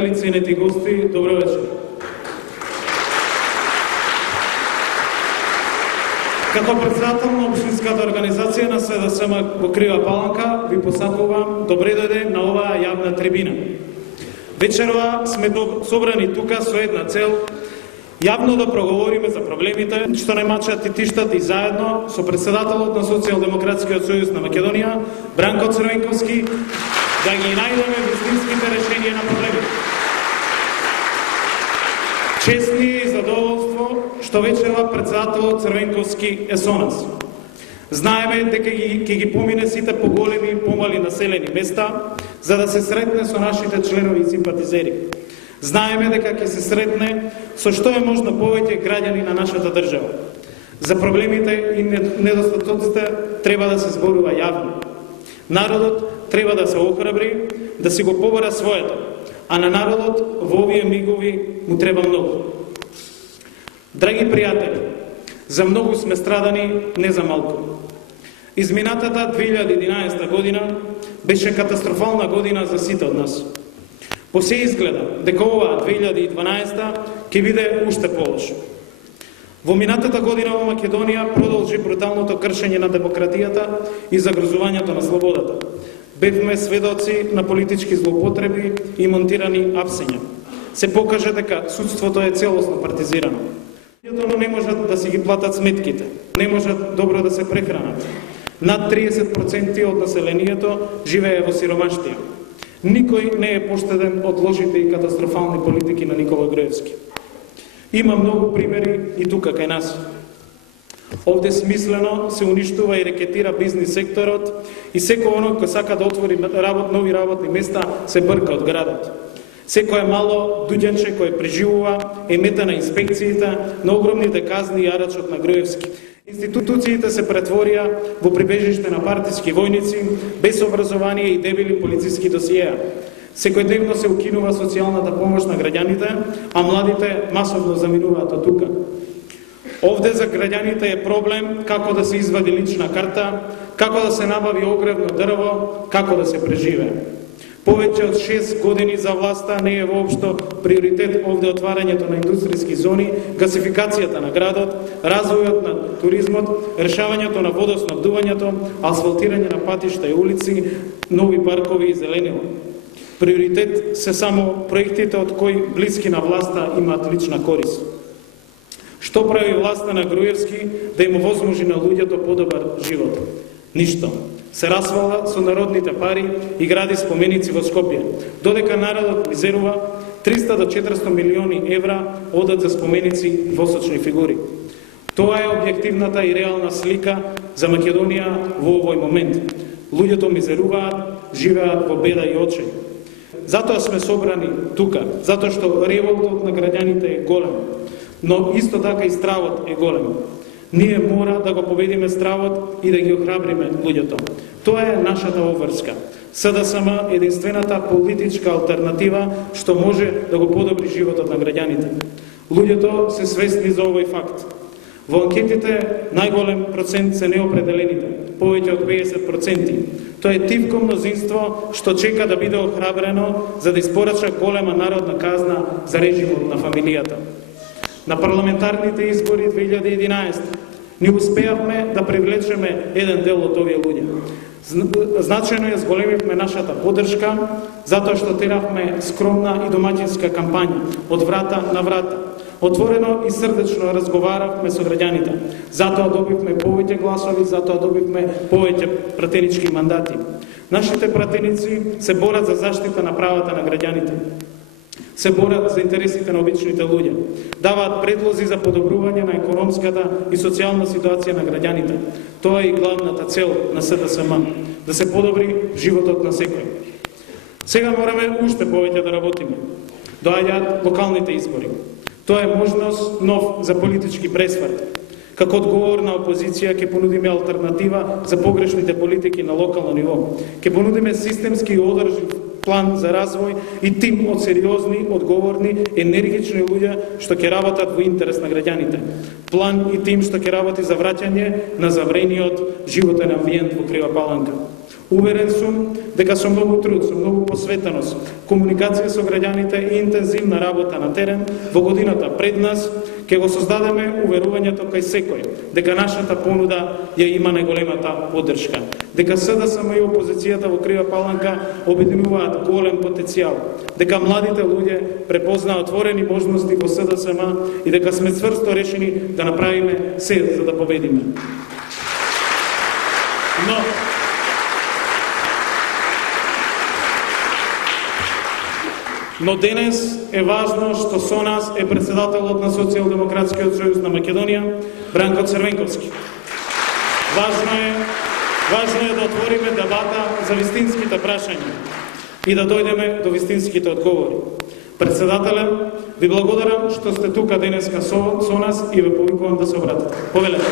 пријатели, ценети гости, добро вечер. Като председател на Општинската организација на СДСМ во Крива Паланка, ви посакувам добре дојде на оваа јавна трибина. Вечерва сме собрани тука со една цел, јавно да проговориме за проблемите што не мачат и тиштат, и заедно со председателот на Социјалдемократскиот сојуз на Македонија, Бранко Црвенковски, да ги најдеме вистинските решенија на проблемите. Чест ни е и задоволство што вечерва председателот Црвенковски е со нас. Знаеме дека ќе ги помине сите поголеми и помали населени места, за да се сретне со нашите членови и симпатизери. Знаеме дека ќе се сретне со што е можно повеќе граѓани на нашата држава. За проблемите и недостатоците треба да се зборува јавно. Народот треба да се охрабри, да си го побора своето, а на народот во овие мигови му треба многу. Драги пријатели, за многу сме страдани, не за малку. Изминатата 2011 година беше катастрофална година за сите од нас. По се изгледа дека оваа 2012 ќе биде уште полошо. Во минатата година во Македонија продолжи бруталното кршење на демократијата и загрозувањето на слободата. Бевме сведоци на политички злоупотреби и монтирани апсења. Се покажа дека судството е целосно партизирано. Луѓето не можат да си ги платат сметките, не можат добро да се прехранат. Над 30% од населението живее во сиромаштија. Никој не е поштеден од лошите и катастрофални политики на Никола Груевски. Има многу примери и тука кај нас. Овде смислено се уништува и рекетира бизнис секторот и секој оној кој сака да отвори нови работни места се брка од градот. Секој мало дуѓанче кој преживува е мета на инспекциите, на огромните казни и арачот на Груевски. Институциите се претворија во прибежиште на партиски војници, без образование и дебели полициски досиеа. Секојдневно се укинува социјалната помош на граѓаните, а младите масовно заминуваат од тука. Овде за граѓаните е проблем како да се извади лична карта, како да се набави огревно дрво, како да се преживее. Повеќе од 6 години за власта не е воопшто приоритет овде отварањето на индустријски зони, гасификацијата на градот, развојот на туризмот, решавањето на водоснабдувањето, асфалтирање на патишта и улици, нови паркови и зеленило. Приоритет се само проектите од кои блиски на власта имаат лична корист. Што прави власта на Груевски да им овозможи на луѓето подобар живот? Ништо. Се расвала со народните пари и гради споменици во Скопје. Додека народот мизерува, 300 до 400 милиони евра одат за споменици и восочни фигури. Тоа е објективната и реална слика за Македонија во овој момент. Луѓето мизеруваат, живеат во беда и очај. Затоа сме собрани тука, затоа што револтот на граѓаните е голем, но исто така и стравот е голем. Ние мора да го победиме стравот и да ги охрабриме луѓето. Тоа е нашата обврска. СДСМ е единствената политичка алтернатива што може да го подобри животот на граѓаните. Луѓето се свесни за овој факт. Во анкетите најголем процент се неопределените, повеќе од 50%. Тоа е тивко мнозинство што чека да биде охрабрено за да испорача голема народна казна за режимот на фамилијата. На парламентарните избори 2011 ни успеавме да привлечеме еден дел од овие луѓе. Значајно ја зголемивме нашата поддршка, затоа што теравме скромна и домаќинска кампања од врата на врата. Отворено и срдечно разговаравме со граѓаните. Затоа добивме повеќе гласови, затоа добивме повеќе пратенички мандати. Нашите пратеници се борат за заштита на правата на граѓаните. Се борат за интересите на обичните луѓе. Даваат предлози за подобрување на економската и социјална ситуација на граѓаните. Тоа е и главната цел на СДСМ, да се подобри животот на секој. Сега мораме уште повеќе да работиме. Доаѓаат локалните избори. Тоа е можност нов за политички пресврт. Како одговорна опозиција ќе понудиме алтернатива за погрешните политики на локално ниво. Ќе понудиме системски и одржлив план за развој и тим од сериозни, одговорни, енергични луѓе што ќе работат во интерес на граѓаните. План и тим што ќе работи за враќање на заврениот животен амбиент во Крива Паланка. Уверен сум дека со многу труд, со многу посветеност, комуникација со граѓаните и интензивна работа на терен во годината пред нас ќе го создадеме уверувањето кај секој дека нашата понуда ја има најголемата поддршка, дека СДСМ и опозицијата во Крива Паланка обединуваат голем потенцијал, дека младите луѓе препознаа отворени можности во СДСМ и дека сме цврсто решени да направиме се за да победиме. Но денес е важно што со нас е председателот на Социјалдемократскиот сојуз на Македонија, Бранко Црвенковски. Важно е да отвориме дебата за вистинските прашања и да дојдеме до вистинските одговори. Председателе, ви благодарам што сте тука денеска со нас и ве повикувам да се обратите. Повелете.